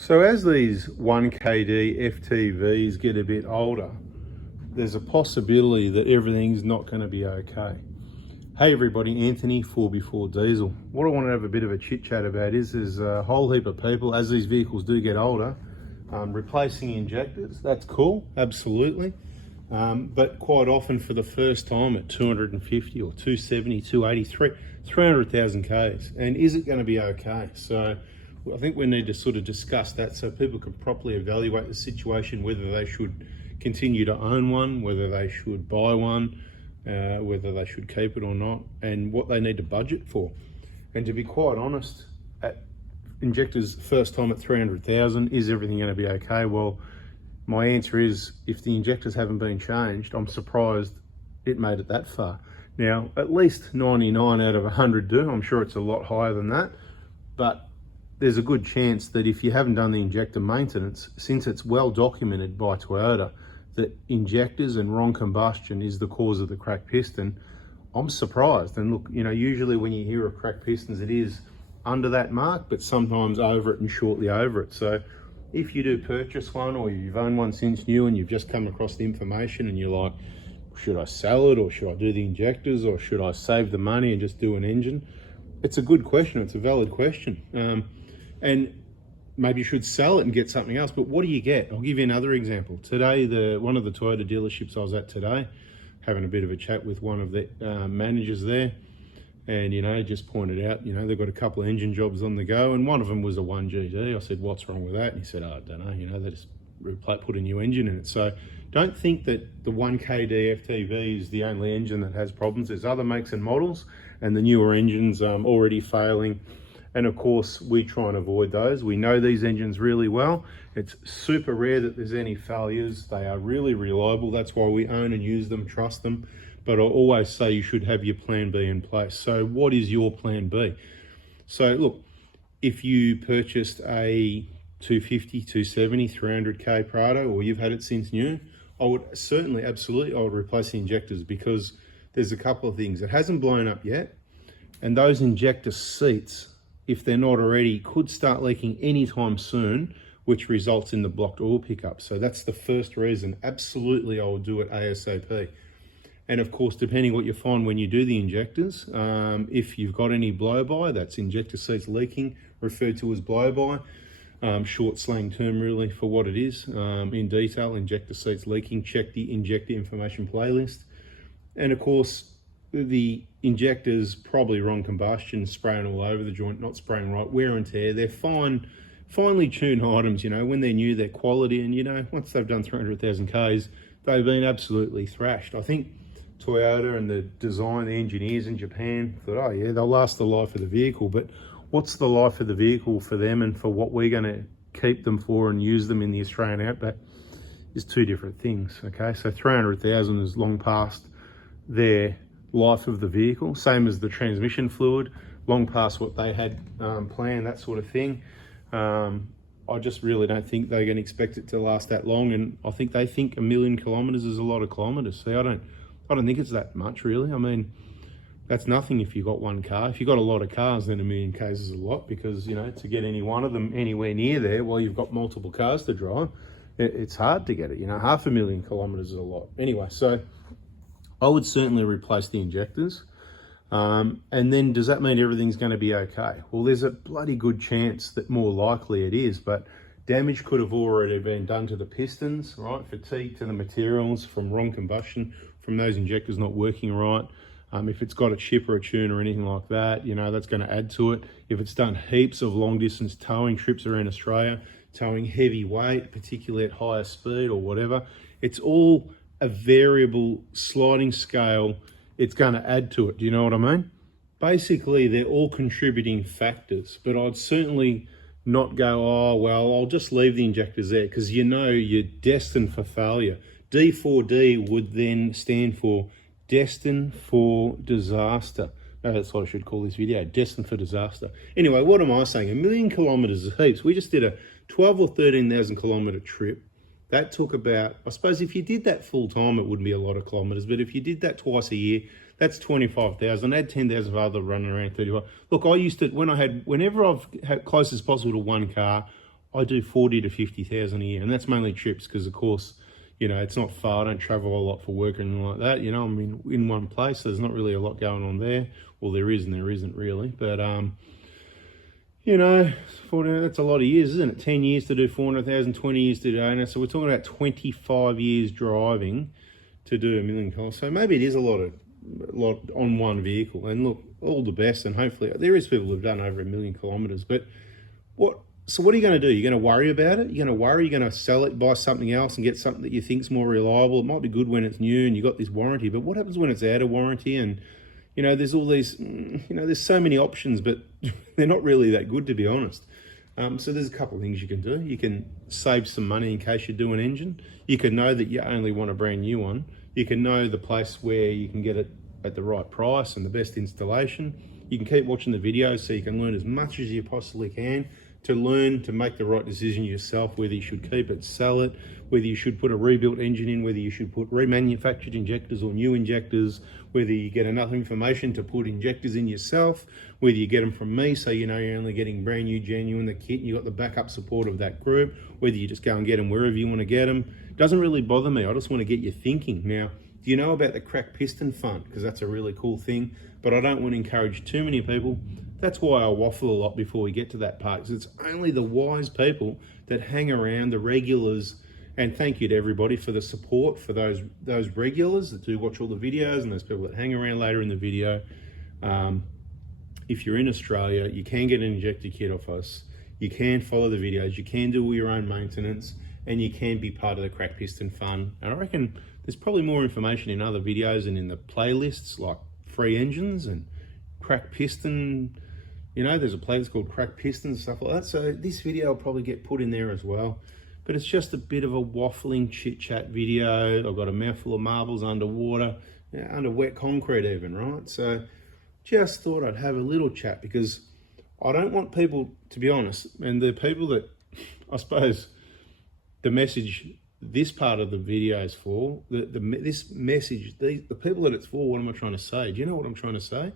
So as these 1kd FTVs get a bit older, there's a possibility that everything's not going to be okay. Hey everybody, Anthony, 4x4 Diesel. What I want to have a bit of a chit chat about is there's a whole heap of people, as these vehicles do get older, replacing injectors. That's cool, absolutely. But quite often for the first time at 250 or 270, 280, 300,000 Ks. And is it going to be okay? So I think we need to sort of discuss that so people can properly evaluate the situation, whether they should continue to own one, whether they should buy one, whether they should keep it or not, and what they need to budget for. And to be quite honest, at Injector's first time at 300,000, is everything going to be okay? Well, my answer is, if the injectors haven't been changed, I'm surprised it made it that far. Now, at least 99 out of 100 do. I'm sure it's a lot higher than that, but there's a good chance that if you haven't done the injector maintenance, since it's well documented by Toyota that injectors and wrong combustion is the cause of the cracked piston, I'm surprised. And look, you know, usually when you hear of cracked pistons, it is under that mark, but sometimes over it and shortly over it. So if you do purchase one, or you've owned one since new and you've just come across the information and you're like, should I sell it, or should I do the injectors, or should I save the money and just do an engine? It's a good question. It's a valid question. And maybe you should sell it and get something else, but what do you get? I'll give you another example. Today, one of the Toyota dealerships I was at today, having a bit of a chat with one of the managers there, and, you know, just pointed out, you know, they've got a couple of engine jobs on the go, and one of them was a 1GD. I said, what's wrong with that? And he said, oh, I don't know, you know, they just put a new engine in it. So don't think that the 1kd FTV is the only engine that has problems. There's other makes and models, and the newer engines already failing. And of course, we try and avoid those. We know these engines really well. It's super rare that there's any failures. They are really reliable. That's why we own and use them, trust them. But I always say you should have your plan B in place. So what is your plan B? So look, if you purchased a 250, 270, 300K Prado, or you've had it since new, I would certainly, absolutely, I would replace the injectors, because there's a couple of things. It hasn't blown up yet. And those injector seats, if they're not already, could start leaking anytime soon, which results in the blocked oil pickup. So that's the first reason. Absolutely, I will do it ASAP. And of course, depending what you find when you do the injectors, if you've got any blow-by, that's injector seats leaking, referred to as blow-by. Short slang term really for what it is. In detail, injector seats leaking, check the injector information playlist. And of course, the injectors, probably wrong combustion, spraying all over the joint, not spraying right, wear and tear. They're finely tuned items, you know, when they're new, they're quality, and, you know, once they've done 300,000 Ks, they've been absolutely thrashed. I think Toyota and the design, the engineers in Japan thought, oh yeah, they'll last the life of the vehicle, but what's the life of the vehicle for them and for what we're going to keep them for and use them in the Australian outback is two different things, okay? So 300,000 is long past their life of the vehicle, same as the transmission fluid, long past what they had planned, that sort of thing. I just really don't think they're going to expect it to last that long, and I think they think 1 million kilometres is a lot of kilometres. See, I don't think it's that much, really. I mean, that's nothing if you've got one car. If you've got a lot of cars, then 1 million Ks is a lot, because, you know, to get any one of them anywhere near there while you've got multiple cars to drive, it's hard to get it. You know, 500,000 kilometres is a lot. Anyway, so I would certainly replace the injectors. And then does that mean everything's going to be okay? Well, there's a bloody good chance that more likely it is, but damage could have already been done to the pistons, right? Fatigue to the materials from wrong combustion, from those injectors not working right. If it's got a chip or a tune or anything like that, you know, that's going to add to it. If it's done heaps of long distance towing trips around Australia, towing heavy weight, particularly at higher speed or whatever, it's all a variable sliding scale. It's going to add to it. Do you know what I mean? Basically, they're all contributing factors, but I'd certainly not go, oh, well, I'll just leave the injectors there, because you know you're destined for failure. D4D would then stand for destined for disaster. No, that's what I should call this video, destined for disaster. Anyway, what am I saying? 1 million kilometres is heaps. We just did a 12 or 13,000 kilometre trip. That took about, I suppose if you did that full time, it wouldn't be a lot of kilometres, but if you did that twice a year, that's 25,000. Add 10,000 of other running around 35. Look, I used to, whenever I've had close as possible to one car, I do 40 to 50,000 a year, and that's mainly trips because, of course, you know, it's not far. I don't travel a lot for work or anything like that. You know, I'm in one place, so there's not really a lot going on there. Well, there is and there isn't really, but you know, 40, that's a lot of years, isn't it? 10 years to do 400,000, 20 years to do 800. So we're talking about 25 years driving to do 1 million kilometers. So maybe it is a lot on one vehicle. And look, all the best, and hopefully there is people who've done over 1 million kilometers. But so what are you going to do? You're going to worry about it? You're going to worry? You're going to sell it, buy something else, and get something that you think's more reliable? It might be good when it's new and you got this warranty, but what happens when it's out of warranty? And you know, there's all these, you know, there's so many options, but they're not really that good, to be honest. So there's a couple of things you can do. You can save some money in case you do an engine. You can know that you only want a brand new one. You can know the place where you can get it at the right price and the best installation. You can keep watching the videos so you can learn as much as you possibly can to learn to make the right decision yourself, whether you should keep it, sell it, whether you should put a rebuilt engine in, whether you should put remanufactured injectors or new injectors, whether you get enough information to put injectors in yourself, whether you get them from me so you know you're only getting brand new, genuine, the kit, and you got the backup support of that group, whether you just go and get them wherever you want to get them. Doesn't really bother me. I just want to get you thinking. Now, do you know about the cracked piston fund? Because that's a really cool thing, but I don't want to encourage too many people. That's why I waffle a lot before we get to that part, because it's only the wise people that hang around, the regulars. And thank you to everybody for the support, for those regulars that do watch all the videos and those people that hang around later in the video. If you're in Australia, you can get an injector kit off us. You can follow the videos, you can do all your own maintenance, and you can be part of the Crack Piston Fund. And I reckon there's probably more information in other videos and in the playlists, like free engines and crack piston. You know, there's a playlist called Crack Pistons and stuff like that. So this video will probably get put in there as well. But it's just a bit of a waffling chit-chat video. I've got a mouthful of marbles underwater, under wet concrete even, right? So just thought I'd have a little chat, because I don't want people, to be honest, and the people that, I suppose, the message this part of the video is for, this message, the people that it's for, what am I trying to say? Do you know what I'm trying to say?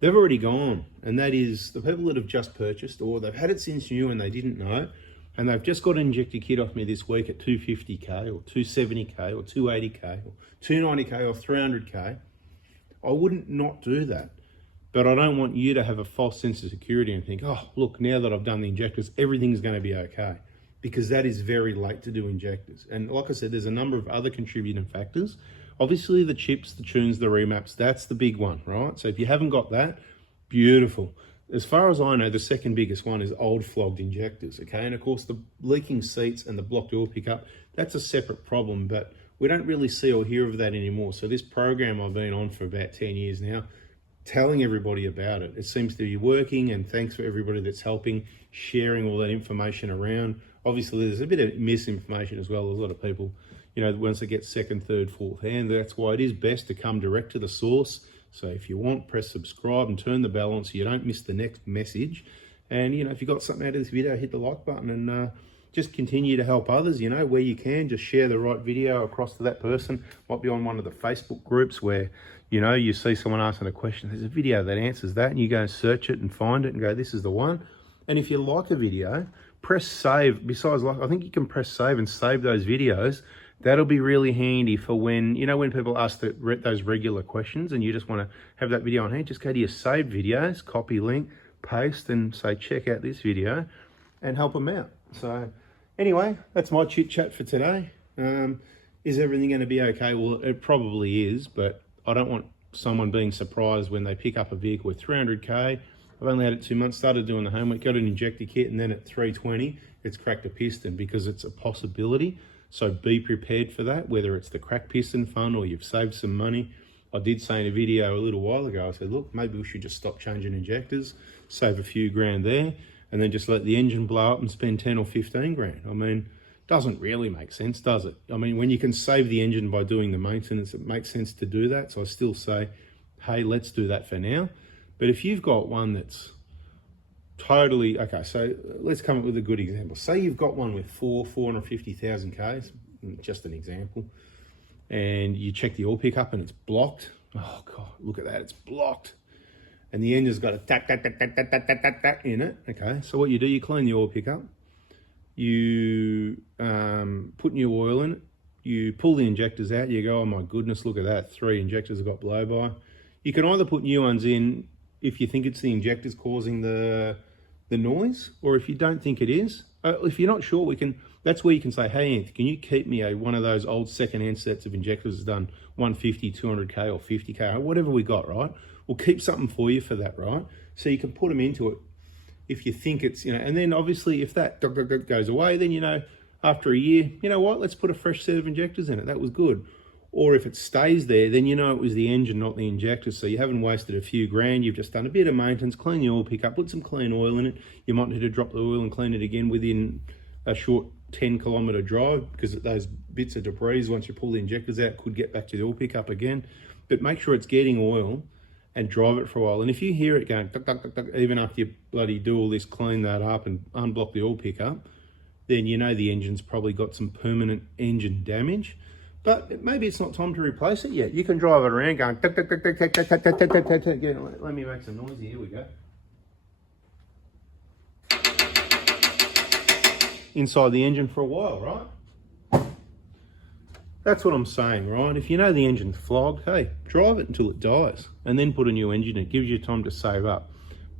They've already gone, and that is the people that have just purchased, or they've had it since new and they didn't know, and they've just got an injector kit off me this week at 250k or 270k or 280k or 290k or 300k. I wouldn't not do that, but I don't want you to have a false sense of security and think, oh, look, now that I've done the injectors, everything's going to be okay, because that is very late to do injectors. And like I said, there's a number of other contributing factors. Obviously the chips, the tunes, the remaps, that's the big one, right? So if you haven't got that, beautiful. As far as I know, the second biggest one is old flogged injectors, okay? And of course, the leaking seats and the blocked oil pickup, that's a separate problem, but we don't really see or hear of that anymore. So this program I've been on for about 10 years now, telling everybody about it, it seems to be working, and thanks for everybody that's helping, sharing all that information around. Obviously, there's a bit of misinformation as well. There's a lot of people, you know, once they get second, third, fourth hand, that's why it is best to come direct to the source. So if you want, press subscribe and turn the bell on so you don't miss the next message. And, you know, if you got something out of this video, hit the like button, and just continue to help others, you know, where you can. Just share the right video across to that person. Might be on one of the Facebook groups where, you know, you see someone asking a question, there's a video that answers that, and you go and search it and find it and go, this is the one. And if you like a video, press save. Besides, like, I think you can press save and save those videos. That'll be really handy for when, you know, when people ask those regular questions and you just want to have that video on hand, just go to your saved videos, copy link, paste, and say, check out this video, and help them out. So anyway, that's my chit chat for today. Is everything going to be okay? Well, it probably is, but I don't want someone being surprised when they pick up a vehicle with 300k. I've only had it 2 months, started doing the homework, got an injector kit, and then at 320, it's cracked a piston, because it's a possibility. So be prepared for that, whether it's the Crack Piston Fund or you've saved some money. I did say in a video a little while ago, I said, look, maybe we should just stop changing injectors, save a few grand there, and then just let the engine blow up and spend 10 or 15 grand. I mean, doesn't really make sense, does it? I mean, when you can save the engine by doing the maintenance, it makes sense to do that. So I still say, hey, let's do that for now. But if you've got one that's totally, okay, so let's come up with a good example. Say you've got one with 450,000 Ks, just an example, and you check the oil pickup and it's blocked. Oh God, look at that, it's blocked. And the engine's got a tat in it, okay? So what you do, you clean the oil pickup, you put new oil in it, you pull the injectors out, you go, oh my goodness, look at that, 3 injectors have got blow-by. You can either put new ones in if you think it's the injectors causing the noise, or if you don't think it is. If you're not sure, that's where you can say, hey, Anth, can you keep me one of those old second-hand sets of injectors that's done 150, 200K or 50K, or whatever we got, right? We'll keep something for you for that, right? So you can put them into it if you think it's, and then obviously if that goes away, then, after a year, you know what, let's put a fresh set of injectors in it. That was good. Or if it stays there, then it was the engine, not the injectors. So you haven't wasted a few grand. You've just done a bit of maintenance, clean the oil pickup, put some clean oil in it. You might need to drop the oil and clean it again within a short 10-kilometre drive, because those bits of debris, once you pull the injectors out, could get back to the oil pickup again. But make sure it's getting oil and drive it for a while. And if you hear it going, tuck, tuck, tuck, tuck, even after you bloody do all this, clean that up and unblock the oil pickup, then the engine's probably got some permanent engine damage. But maybe it's not time to replace it yet. You can drive it around going, tuck, tuck, tuck, tuck, tuck, tuck, tuck, tuck, tuck, tuck, tuck. Yeah, let me make some noise. Here we go. Inside the engine for a while, right? That's what I'm saying, right? If you know the engine's flogged, hey, drive it until it dies and then put a new engine in. It gives you time to save up.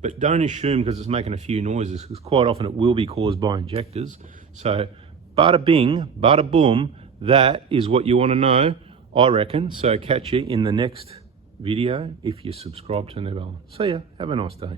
But don't assume because it's making a few noises, because quite often it will be caused by injectors. So bada bing, bada boom, that is what you want to know, I reckon. So catch you in the next video if you subscribe to the bell. See ya. Have a nice day.